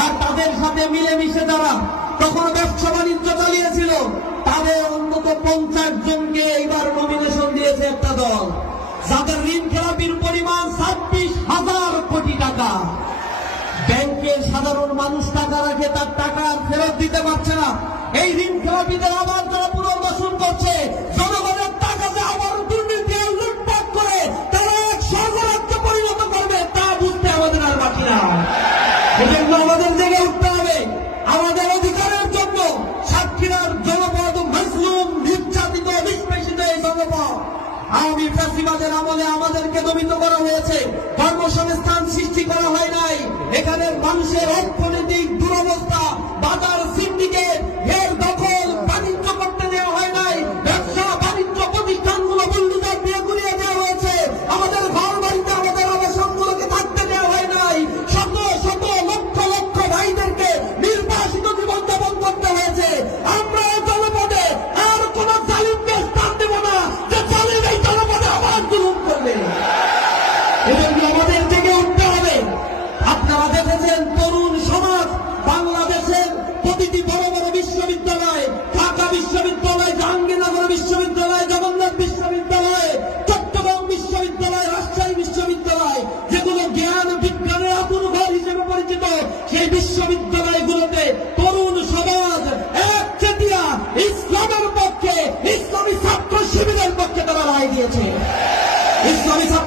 আর তাদের সাথে মিলেমিশে যারা তখন ব্যবসা বাণিজ্য চালিয়েছিল তাদের অন্তত 50 জনকে এইবার নমিনেশন দিয়েছে একটা দল, যাদের ঋণ খেলাপির পরিমাণ 26,000 কোটি টাকা। ব্যাংকের সাধারণ মানুষ টাকা রাখে, তার টাকা ফেরত দিতে পারছে না। এই ঋণ খেলাপিদের আবার যারা পুনর্বাসন করছে, জনগণের টাকাতে আবার দুর্নীতি লুটপাট করে তারা এক স্বর্গরাজ্যে পরিণত করবে, তা বুঝতে আমাদের আর বাকি না। এজন্য আমাদের জেগে উঠতে হবে, আমাদের অধিকারের জন্য। সাতক্ষীরার জনপদ মাজলুম, নির্যাতিত, নিষ্পেষিত এই জনপদ আওয়ামী ফ্যাসিবাদের আমলে আমাদেরকে দমিত করা হয়েছে, কর্মসংস্থান সৃষ্টি করা হয় নাই। এখানে মানুষের অর্থনৈতিক দুরবস্থা, বাজার সিন্ডিকেট এর দখল বাণিজ্য করতে দেওয়া হয় নাই। ব্যবসা বাণিজ্য প্রতিষ্ঠানগুলো বুল্ডোজার দিয়ে গুলিয়ে দেওয়া হয়েছে। আমাদের ঘর বাড়িতে আমাদের আবাসনগুলোকে থাকতে দেওয়া হয় নাই। শত শত লক্ষ লক্ষ ভাইদেরকে নির্বাসিত জীবনযাপন করতে হয়েছে। আমরা জনপদে আর কোন জালিমকে স্থান দেব না যে জালিম এই জনপদে আবার জুলুম করবে। এজন্য আমাদের থেকে উঠতে হবে। আপনারা দেখেছেন তরুণ সমাজ বাংলাদেশের প্রতিটি বড় বড় বিশ্ববিদ্যালয়, ঢাকা বিশ্ববিদ্যালয়, জাহাঙ্গীরনগর বিশ্ববিদ্যালয়, জগন্নাথ বিশ্ববিদ্যালয়, চট্টগ্রাম বিশ্ববিদ্যালয়, রাজশাহী বিশ্ববিদ্যালয়, যেগুলো জ্ঞান বিজ্ঞানের আতুর ঘর হিসেবে পরিচিত, সেই বিশ্ববিদ্যালয়